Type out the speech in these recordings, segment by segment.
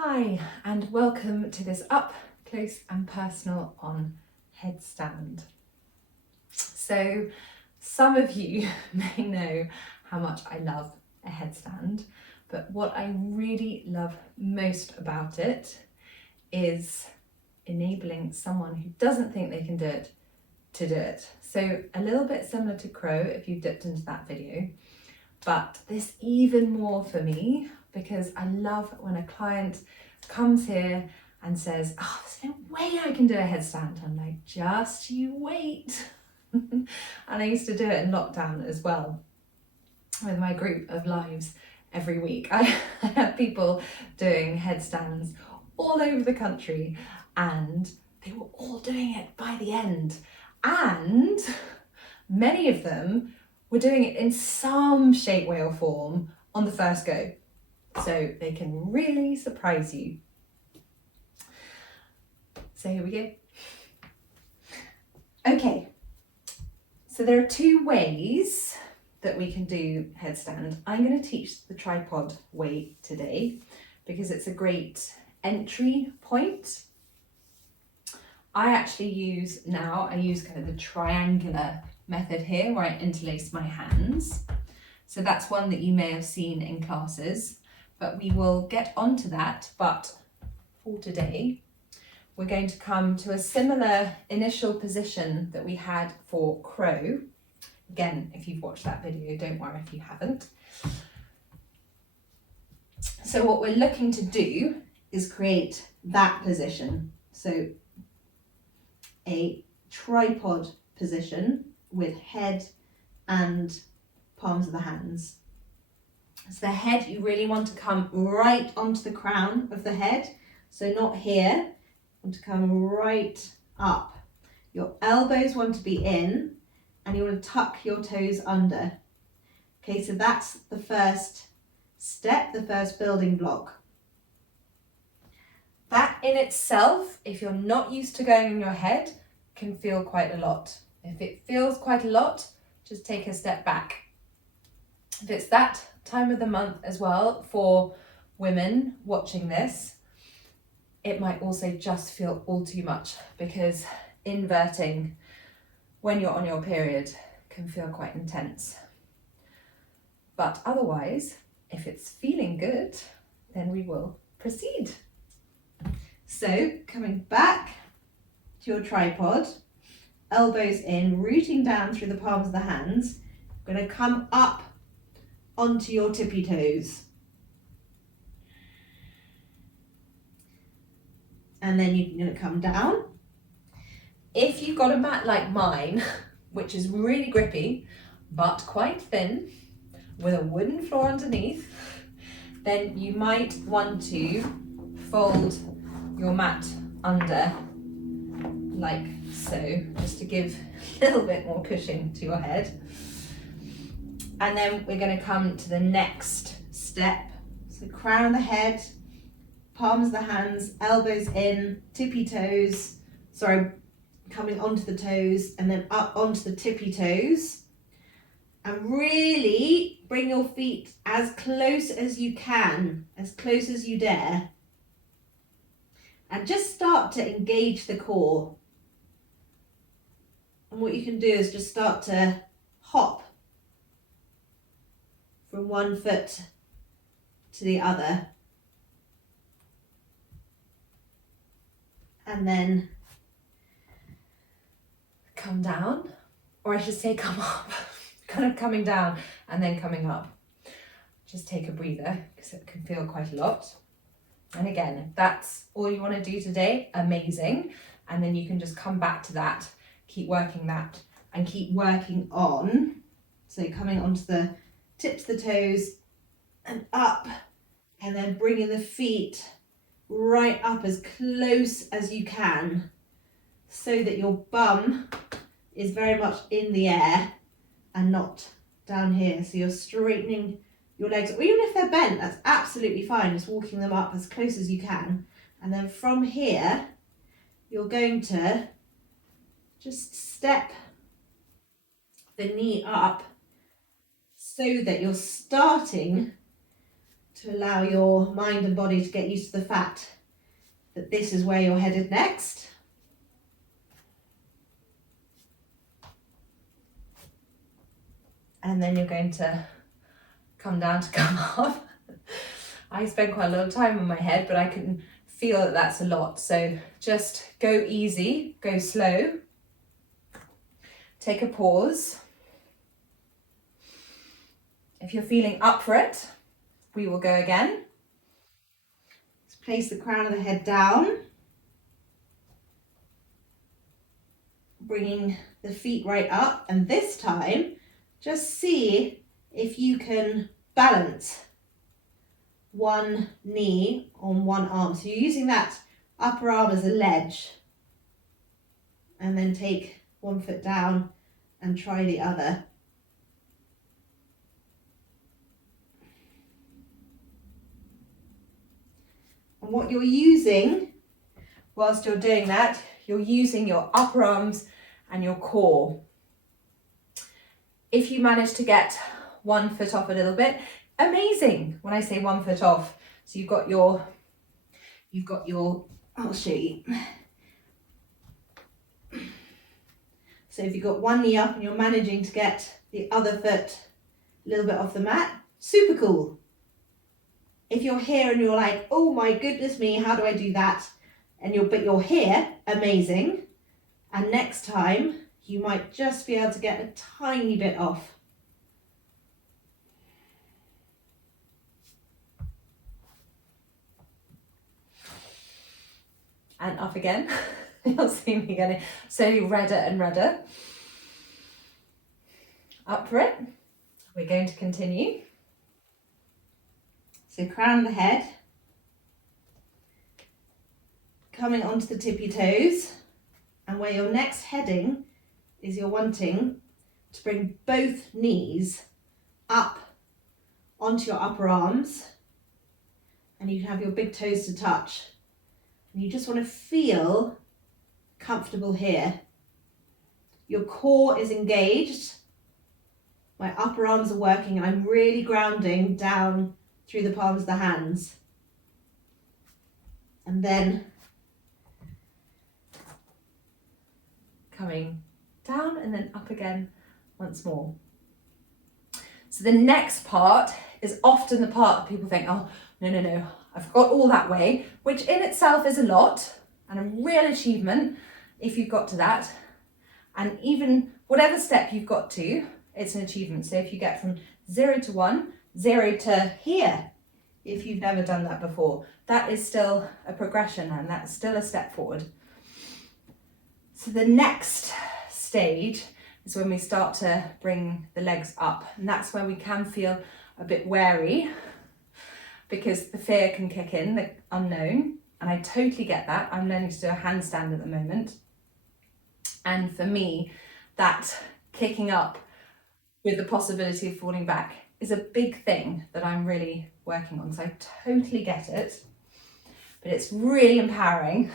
Hi, and welcome to this up close and personal on Headstand. So some of you may know how much I love a headstand, but what I really love most about it is enabling someone who doesn't think they can do it to do it. So a little bit similar to Crow if you dipped into that video, but this even more for me because I love when a client comes here and says, oh, there's no way I can do a headstand. I'm like, just you wait. And I used to do it in lockdown as well with my group of lives every week. I had people doing headstands all over the country and they were all doing it by the end. And many of them were doing it in some shape, way or form on the first go. So they can really surprise you. So here we go. Okay, so there are two ways that we can do headstand. I'm going to teach the tripod way today because it's a great entry point. I actually use kind of the triangular method here where I interlace my hands. So that's one that you may have seen in classes, but we will get onto that. But for today, we're going to come to a similar initial position that we had for Crow. Again, if you've watched that video, don't worry if you haven't. So what we're looking to do is create that position. So a tripod position with head and palms of the hands. So the head, you really want to come right onto the crown of the head. So not here, you want to come right up. Your elbows want to be in and you want to tuck your toes under. Okay, so that's the first step, the first building block. That in itself, if you're not used to going in your head, can feel quite a lot. If it feels quite a lot, just take a step back. If it's that time of the month as well for women watching this, it might also just feel all too much because inverting when you're on your period can feel quite intense. But otherwise, if it's feeling good, then we will proceed. So coming back to your tripod, elbows in, rooting down through the palms of the hands. We're going to come up onto your tippy toes. And then you're going to come down. If you've got a mat like mine, which is really grippy, but quite thin, with a wooden floor underneath, then you might want to fold your mat under like so, just to give a little bit more cushion to your head. And then we're going to come to the next step. So crown of the head, palms of the hands, elbows in, tippy toes, coming onto the toes and then up onto the tippy toes. And really bring your feet as close as you can, as close as you dare. And just start to engage the core. And what you can do is just start to hop from one foot to the other. And then come down, or I should say come up. Kind of coming down and then coming up. Just take a breather because it can feel quite a lot. And again, if that's all you want to do today, amazing. And then you can just come back to that, keep working that and keep working on. So coming onto the tips of the toes and up, and then bringing the feet right up as close as you can so that your bum is very much in the air and not down here. So you're straightening your legs, or even if they're bent, that's absolutely fine. Just walking them up as close as you can. And then from here, you're going to just step the knee up so that you're starting to allow your mind and body to get used to the fact that this is where you're headed next. And then you're going to come down to come up. I spend quite a lot of time on my head, but I can feel that that's a lot. So just go easy, go slow. Take a pause. If you're feeling up for it, we will go again. Let's place the crown of the head down. Bringing the feet right up, and this time, just see if you can balance one knee on one arm. So you're using that upper arm as a ledge. And then take one foot down and try the other. And what you're using whilst you're doing that, you're using your upper arms and your core. If you manage to get 1 foot off a little bit, amazing. When I say 1 foot off, so you've got your, I'll show you. So if you've got one knee up and you're managing to get the other foot a little bit off the mat, super cool. If you're here and you're like, oh my goodness me, how do I do that? But you're here, amazing. And next time, you might just be able to get a tiny bit off. And up again. You'll see me getting slowly redder and redder. Up for it. We're going to continue. So crown of the head. Coming onto the tippy toes. And where your next heading is, you're wanting to bring both knees up onto your upper arms. And you can have your big toes to touch. And you just want to feel comfortable here. Your core is engaged. My upper arms are working and I'm really grounding down through the palms of the hands. And then coming down and then up again once more. So the next part is often the part that people think, oh, no, I've got all that way, which in itself is a lot and a real achievement if you've got to that. And even whatever step you've got to, it's an achievement. So if you get from 0 to 1, 0 to here, if you've never done that before, that is still a progression and that's still a step forward. So the next stage is when we start to bring the legs up, and that's when we can feel a bit wary because the fear can kick in, the unknown, and I totally get that. I'm learning to do a handstand at the moment. And for me, that kicking up with the possibility of falling back is a big thing that I'm really working on. So I totally get it, but it's really empowering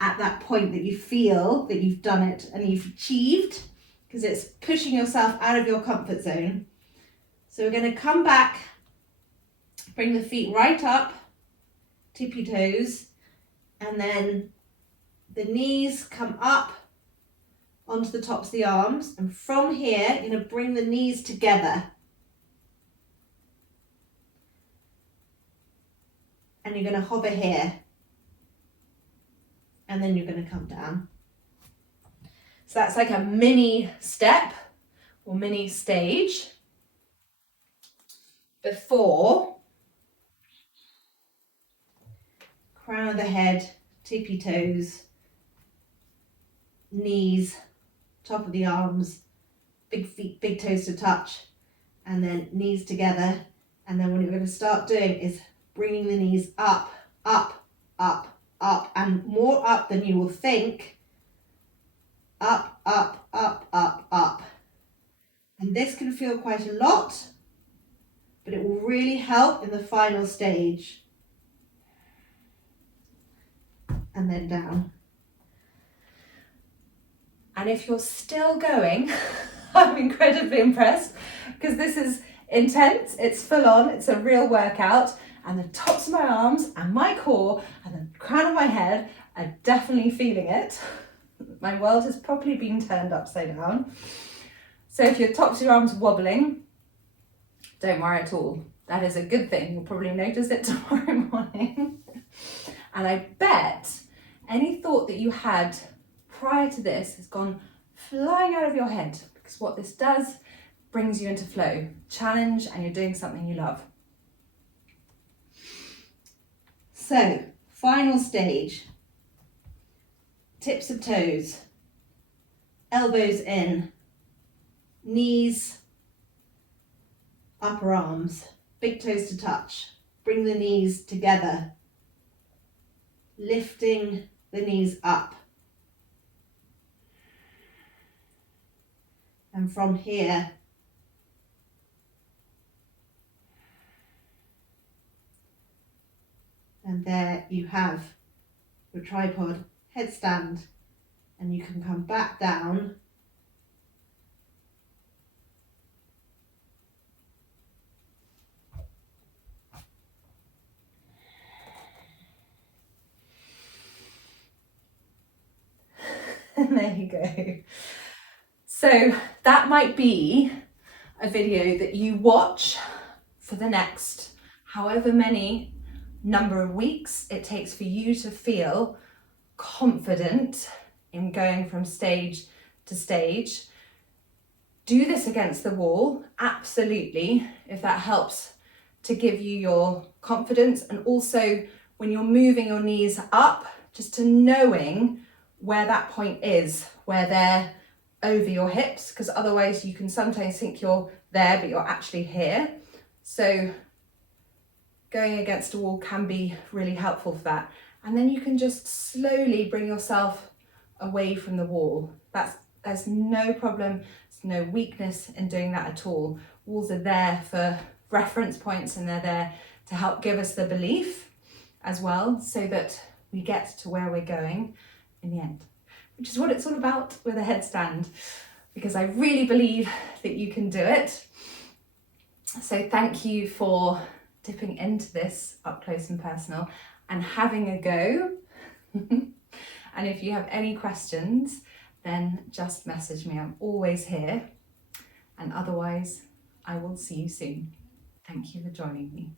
at that point that you feel that you've done it and you've achieved, because it's pushing yourself out of your comfort zone. So we're going to come back, bring the feet right up, tippy toes, and then the knees come up onto the tops of the arms, and from here you're going to bring the knees together. And you're going to hover here. And then you're going to come down. So that's like a mini step or mini stage before crown of the head, tippy toes, knees, top of the arms, big feet, big toes to touch, and then knees together. And then what you're going to start doing is bringing the knees up, up, up, up, and more up than you will think. Up, up, up, up, up. And this can feel quite a lot, but it will really help in the final stage. And then down. And if you're still going, I'm incredibly impressed because this is intense, it's full on, it's a real workout, and the tops of my arms and my core and the crown of my head are definitely feeling it. My world has probably been turned upside down. So if your tops of your arms are wobbling, don't worry at all. That is a good thing. You'll probably notice it tomorrow morning. And I bet any thought that you had prior to this has gone flying out of your head, because what this does brings you into flow, challenge, and you're doing something you love. So, final stage. Tips of toes, elbows in, knees, upper arms, big toes to touch. Bring the knees together, lifting the knees up. And from here, and there you have your tripod headstand, and you can come back down And there you go. So that might be a video that you watch for the next however many number of weeks it takes for you to feel confident in going from stage to stage. Do this against the wall, absolutely, if that helps to give you your confidence. And also when you're moving your knees up, just to knowing where that point is, where they're over your hips, because otherwise you can sometimes think you're there, but you're actually here. So going against a wall can be really helpful for that. And then you can just slowly bring yourself away from the wall. There's no problem, there's no weakness in doing that at all. Walls are there for reference points, and they're there to help give us the belief as well, so that we get to where we're going in the end, which is what it's all about with a headstand, because I really believe that you can do it. So thank you for dipping into this up close and personal and having a go. And if you have any questions, then just message me. I'm always here. And otherwise, I will see you soon. Thank you for joining me.